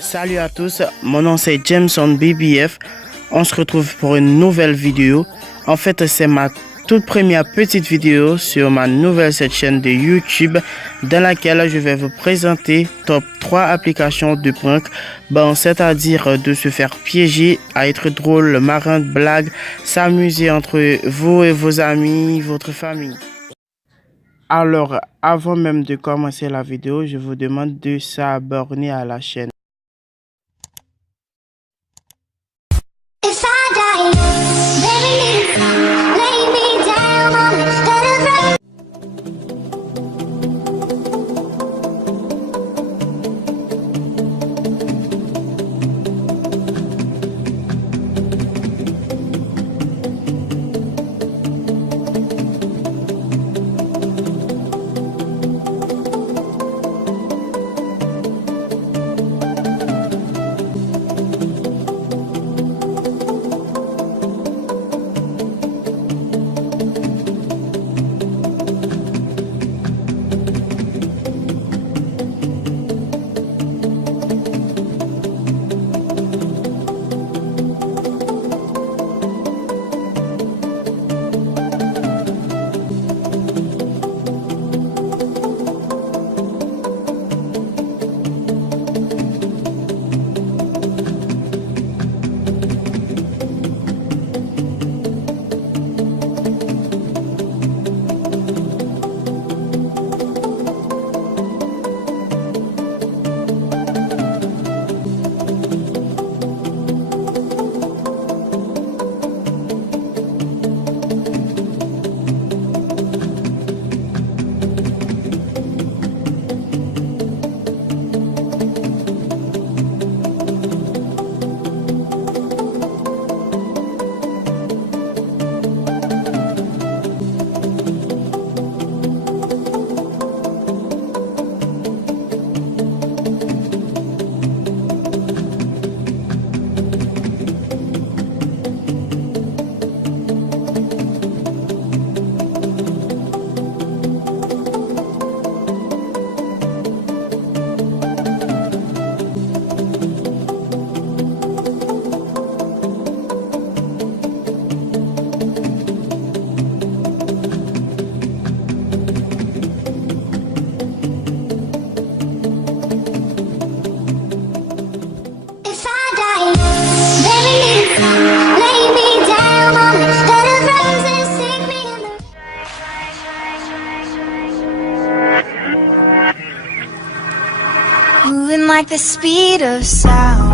Salut à tous, mon nom c'est Jameson BBF. On se retrouve pour une nouvelle vidéo. En fait, c'est ma toute première petite vidéo sur ma nouvelle chaîne de YouTube dans laquelle je vais vous présenter top 3 applications de prank. Bon, c'est-à-dire de se faire piéger, à être drôle, marrant de blagues, s'amuser entre vous et vos amis, votre famille. Alors, avant même de commencer la vidéo, je vous demande de s'abonner à la chaîne. Moving like the speed of sound.